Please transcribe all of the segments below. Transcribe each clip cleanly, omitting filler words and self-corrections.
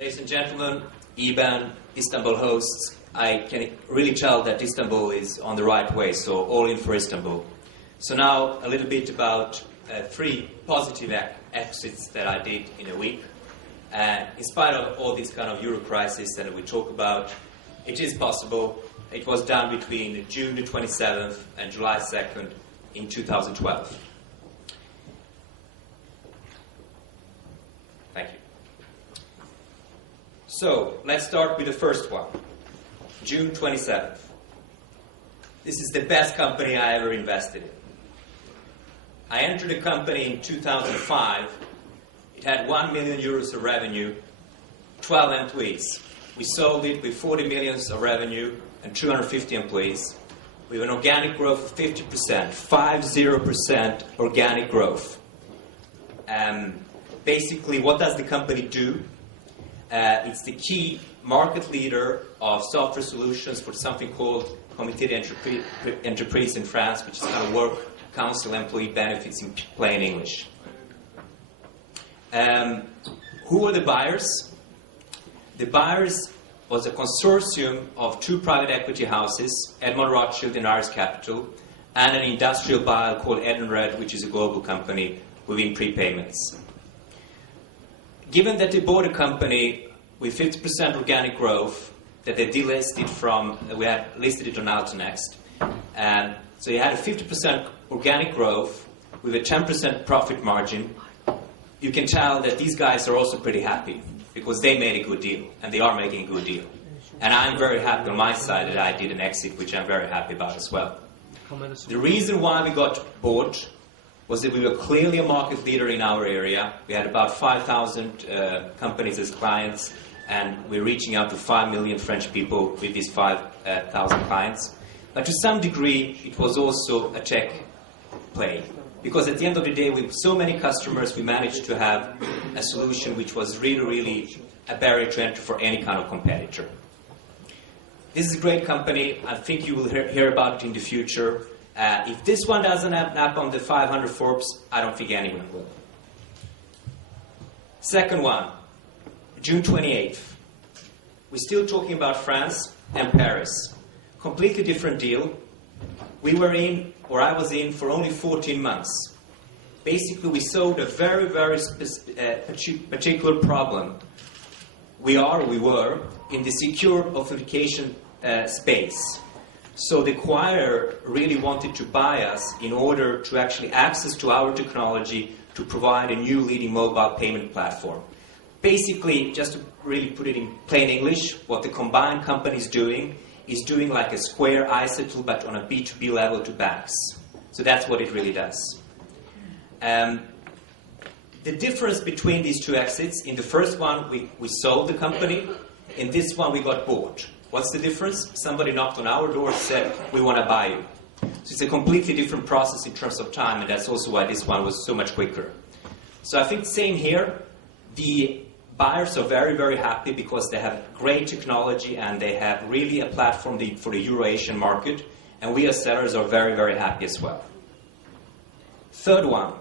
Ladies and gentlemen, IBAN, Istanbul hosts, I can really tell that Istanbul is on the right way, so all in for Istanbul. So now a little bit about 3 positive exits that I did in a week. In spite of all this kind of Euro crisis that we talk about, it is possible. It was done between June the 27th and July 2nd in 2012. Thank you. So, let's start with the first one. June 27th. This is the best company I ever invested in. I entered the company in 2005. It had 1 million euros of revenue, 12 employees. We sold it with 40 millions of revenue and 250 employees. We have an organic growth of 50%, 50% organic growth. Basically, what does the company do? It's the key market leader of software solutions for something called Comité d'entreprise in France, which is kind of work council employee benefits in plain English. Who were the buyers? The buyers was a consortium of 2 private equity houses, Edmond Rothschild and Iris Capital, and an industrial buyer called Edenred, which is a global company within prepayments. Given that they bought a company with 50% organic growth, that they delisted from, we had listed it on Altonext, so you had a 50% organic growth with a 10% profit margin. You can tell that these guys are also pretty happy because they made a good deal, and they are making a good deal. And I'm very happy on my side that I did an exit, which I'm very happy about as well. The reason why we got bought was that we were clearly a market leader in our area. We had about 5,000 companies as clients, and we're reaching out to 5 million French people with these 5,000 clients. But to some degree, it was also a tech play. Because at the end of the day, with so many customers, we managed to have a solution which was really, really a barrier to entry for any kind of competitor. This is a great company. I think you will hear about it in the future. If this one doesn't end up on the 500 Forbes, I don't think anyone will. Second one, June 28th. We're still talking about France and Paris. Completely different deal. We were in, or I was in, for only 14 months. Basically, we solved a very, very particular problem. We were, in the secure authentication space. So the acquirer really wanted to buy us in order to actually access to our technology to provide a new leading mobile payment platform. Basically, just to really put it in plain English, what the combined company is doing like a Square ISA, but on a B2B level to banks. So that's what it really does. The difference between these 2 exits, in the first one, we sold the company. In this one, we got bought. What's the difference? Somebody knocked on our door and said, we want to buy you. So it's a completely different process in terms of time, and that's also why this one was so much quicker. So I think same here. The buyers are very, very happy because they have great technology and they have really a platform for the Euro-Asian market. And we as sellers are very, very happy as well. Third one,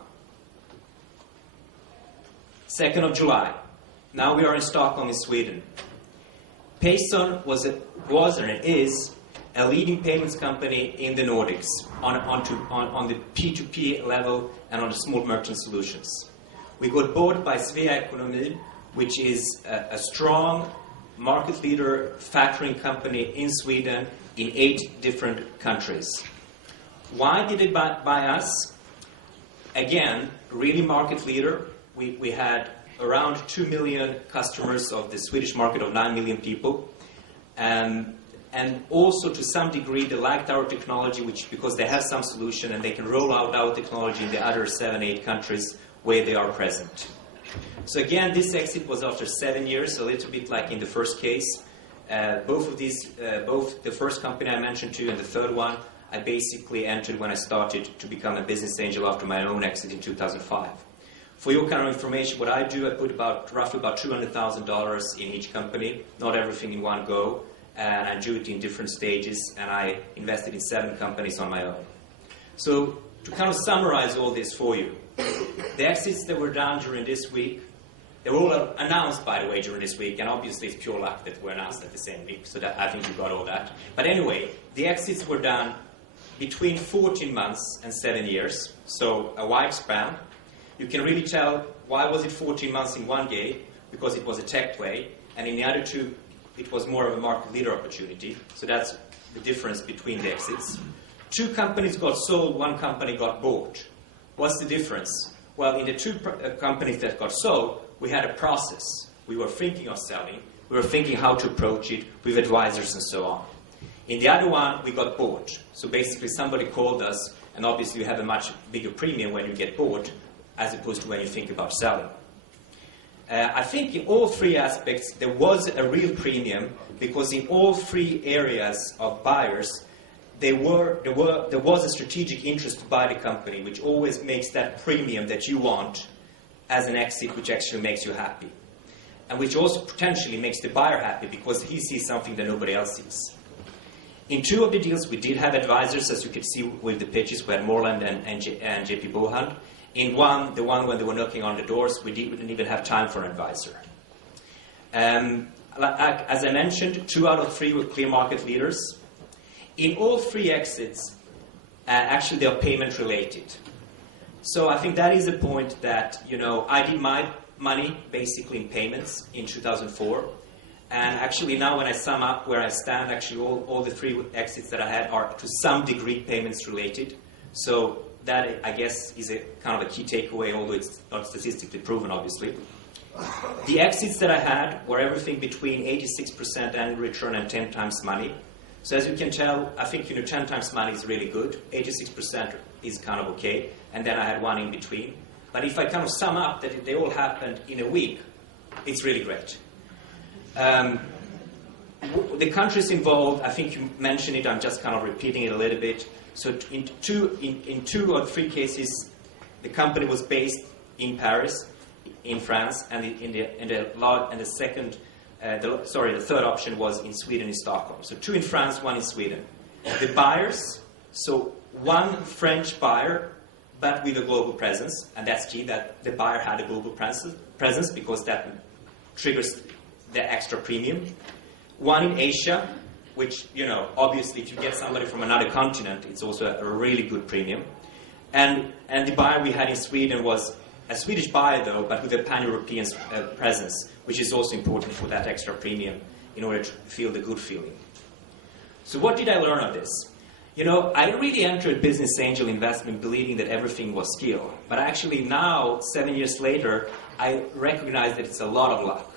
2nd of July. Now we are in Stockholm in Sweden. Payson was and is a leading payments company in the Nordics on the P2P level and on the small merchant solutions. We got bought by Svea Ekonomi, which is a strong market leader factoring company in Sweden in 8 different countries. Why did they buy us? Again, really market leader. We had around 2 million customers of the Swedish market of 9 million people. And also to some degree they liked our technology, because they have some solution and they can roll out our technology in the other 7, 8 countries where they are present. So again, this exit was after 7 years, a little bit like in the first case. Both the first company I mentioned to you and the third one, I basically entered when I started to become a business angel after my own exit in 2005. For your kind of information, what I do, I put roughly about $200,000 in each company, not everything in one go, and I do it in different stages, and I invested in 7 companies on my own. So to kind of summarize all this for you, the exits that were done during this week, They were all announced, by the way, during this week, and obviously it's pure luck that they were announced at the same week, so that, I think you got all that. But anyway, the exits were done between 14 months and 7 years, so a wide span. You can really tell why was it 14 months in one game, because it was a tech play, and in the other two, it was more of a market leader opportunity. So that's the difference between the exits. 2 companies got sold, 1 company got bought. What's the difference? Well, in the 2 companies that got sold, we had a process. We were thinking of selling. We were thinking how to approach it with advisors and so on. In the other one, we got bought. So basically somebody called us, and obviously you have a much bigger premium when you get bought as opposed to when you think about selling. I think in all 3 aspects there was a real premium, because in all 3 areas of buyers there was a strategic interest to buy the company, which always makes that premium that you want as an exit, which actually makes you happy. And which also potentially makes the buyer happy, because he sees something that nobody else sees. In 2 of the deals, we did have advisors, as you could see with the pitches. We had Moreland and JP Bohan. In one, the one when they were knocking on the doors, we didn't even have time for an advisor. As I mentioned, 2 out of 3 were clear market leaders. In all 3 exits, actually they are payment related. So I think that is a point that, I did my money basically in payments in 2004. And actually now when I sum up where I stand, actually all the 3 exits that I had are to some degree payments related. So that, I guess, is a kind of a key takeaway, although it's not statistically proven, obviously. The exits that I had were everything between 86% annual return and 10 times money. So as you can tell, I think 10 times money is really good. 86% is kind of okay. And then I had 1 in between. But if I kind of sum up that they all happened in a week, it's really great. The countries involved, I think you mentioned it, I'm just kind of repeating it a little bit. So in 2 or 3 cases, the company was based in Paris, in France, and the third option was in Sweden, in Stockholm. So 2 in France, 1 in Sweden. The buyers, so 1 French buyer, but with a global presence, and that's key, that the buyer had a global presence, because that triggers the extra premium. 1 in Asia, which, obviously if you get somebody from another continent, it's also a really good premium. And the buyer we had in Sweden was a Swedish buyer, though, but with a pan-European presence, which is also important for that extra premium in order to feel the good feeling. So what did I learn of this? I really entered business angel investment believing that everything was skill. But actually now, 7 years later, I recognize that it's a lot of luck.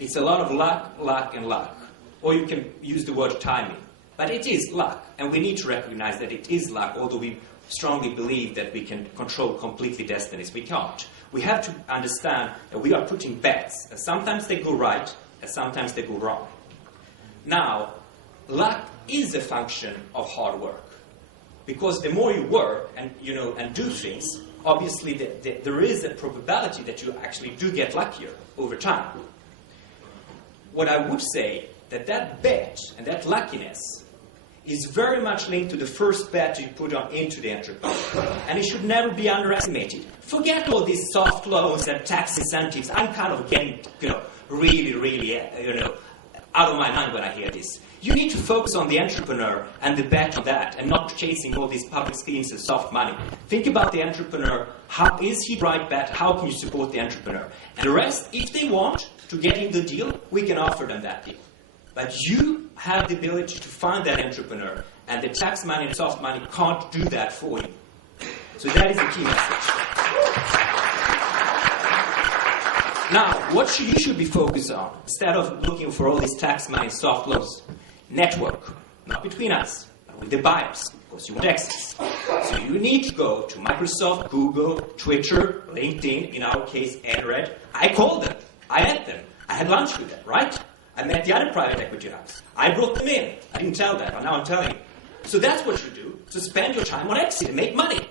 It's a lot of luck, and luck. Or you can use the word timing. But it is luck, and we need to recognize that it is luck, although we strongly believe that we can control completely destinies. We can't. We have to understand that we are putting bets, and sometimes they go right, and sometimes they go wrong. Now, luck is a function of hard work, because the more you work and do things, obviously there is a probability that you actually do get luckier over time. What I would say that bet and that luckiness is very much linked to the first bet you put into the entrepreneur. And it should never be underestimated. Forget all these soft loans and tax incentives. I'm kind of getting, really, out of my mind when I hear this. You need to focus on the entrepreneur and the bet on that, and not chasing all these public schemes and soft money. Think about the entrepreneur. How is he the right bet? How can you support the entrepreneur? And the rest, if they want to get in the deal, we can offer them that deal. But you have the ability to find that entrepreneur, and the tax money and soft money can't do that for you. So that is the key message. Now, what you should be focused on, instead of looking for all these tax money and soft loans, network, not between us, but with the buyers, because you want access. So you need to go to Microsoft, Google, Twitter, LinkedIn, in our case, Edred. I called them. I met them. I had lunch with them, right? I met the other private equity house. I brought them in. I didn't tell that, but now I'm telling you. So that's what you do. So spend your time on exit and make money.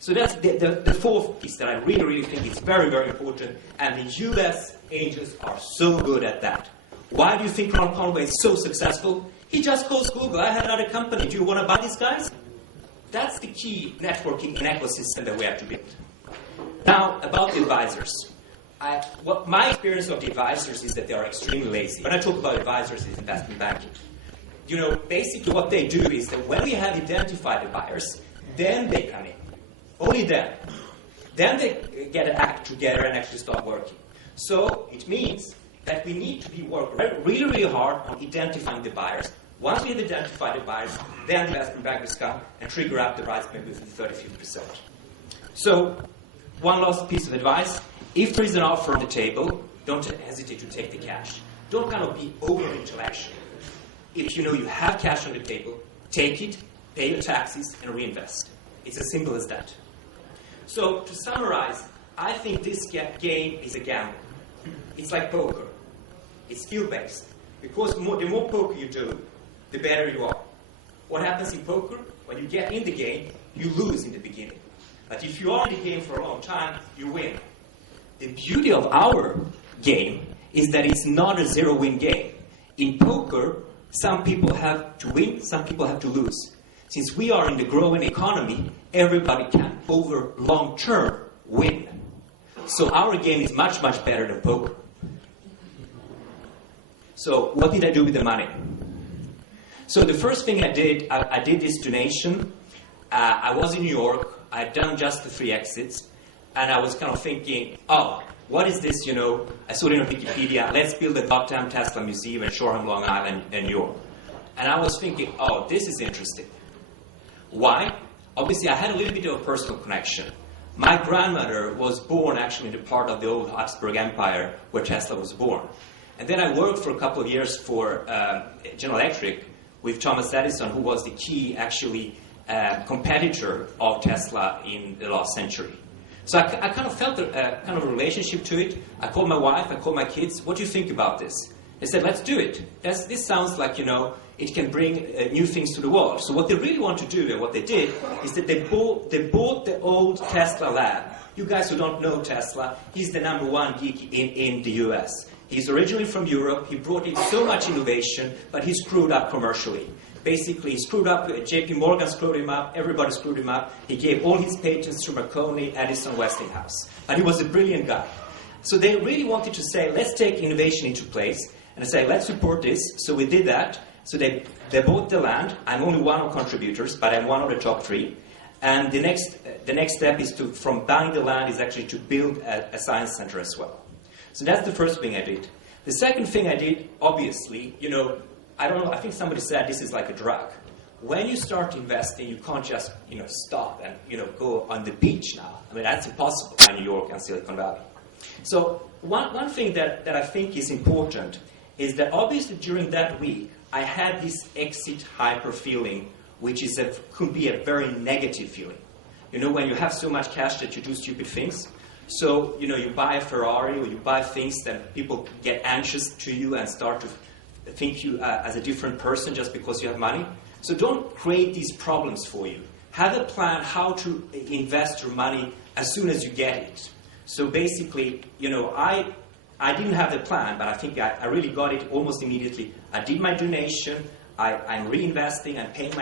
So that's the fourth piece that I really, really think is very, very important. And the US angels are so good at that. Why do you think Ron Conway is so successful? He just goes Google. I have another company. Do you want to buy these guys? That's the key networking and ecosystem that we have to build. Now, about the advisors. what my experience of the advisors is that they are extremely lazy. When I talk about advisors, it's investment banking. Basically what they do is that when we have identified the buyers, then they come in. Only then. Then they get an act together and actually start working. So it means that we need to work really, really hard on identifying the buyers. Once we have identified the buyers, then the investment bankers come and trigger up the rights maybe within 30-50%. So, one last piece of advice. If there is an offer on the table, don't hesitate to take the cash. Don't kind of be over-intellectual. If you know you have cash on the table, take it, pay your taxes, and reinvest. It's as simple as that. So, to summarize, I think this game is a gamble. It's like poker. It's skill-based. Because the more poker you do, the better you are. What happens in poker? When you get in the game, you lose in the beginning. But if you are in the game for a long time, you win. The beauty of our game is that it's not a zero-win game. In poker, some people have to win, some people have to lose. Since we are in the growing economy, everybody can, over long term, win. So our game is much, much better than poker. So what did I do with the money? So the first thing I did, I did this donation. I was in New York. I had done just the 3 exits. And I was kind of thinking, oh, what is this, I saw it on Wikipedia. Let's build a goddamn Tesla museum in Shoreham, Long Island, in New York. And I was thinking, oh, this is interesting. Why? Obviously, I had a little bit of a personal connection. My grandmother was born actually in the part of the old Habsburg Empire where Tesla was born. And then I worked for a couple of years for General Electric with Thomas Edison, who was the key, actually, competitor of Tesla in the last century. So I kind of felt a kind of a relationship to it. I called my wife, I called my kids, what do you think about this? They said, let's do it. This sounds like, it can bring new things to the world. So what they really want to do, and what they did, is that they bought the old Tesla lab. You guys who don't know Tesla, he's the #1 geek in the US. He's originally from Europe. He brought in so much innovation, but he screwed up commercially. Basically, he screwed up. J.P. Morgan screwed him up. Everybody screwed him up. He gave all his patents to Marconi, Edison, Westinghouse. But he was a brilliant guy. So they really wanted to say, let's take innovation into place. And they say, let's support this. So we did that. So they bought the land. I'm only one of contributors, but I'm one of the top 3. And the next step is from buying the land is actually to build a science center as well. So that's the first thing I did. The second thing I did, obviously, I don't know, I think somebody said this is like a drug. When you start investing, you can't just, stop and, go on the beach now. I mean, that's impossible in New York and Silicon Valley. So one thing that I think is important is that obviously during that week, I had this exit hyper feeling, which could be a very negative feeling. When you have so much cash that you do stupid things. So, you buy a Ferrari or you buy things that people get anxious to you and start to think you as a different person just because you have money. So don't create these problems for you. Have a plan how to invest your money as soon as you get it. So basically, I didn't have the plan, but I think I really got it almost immediately. I did my donation. I'm reinvesting. I'm paying my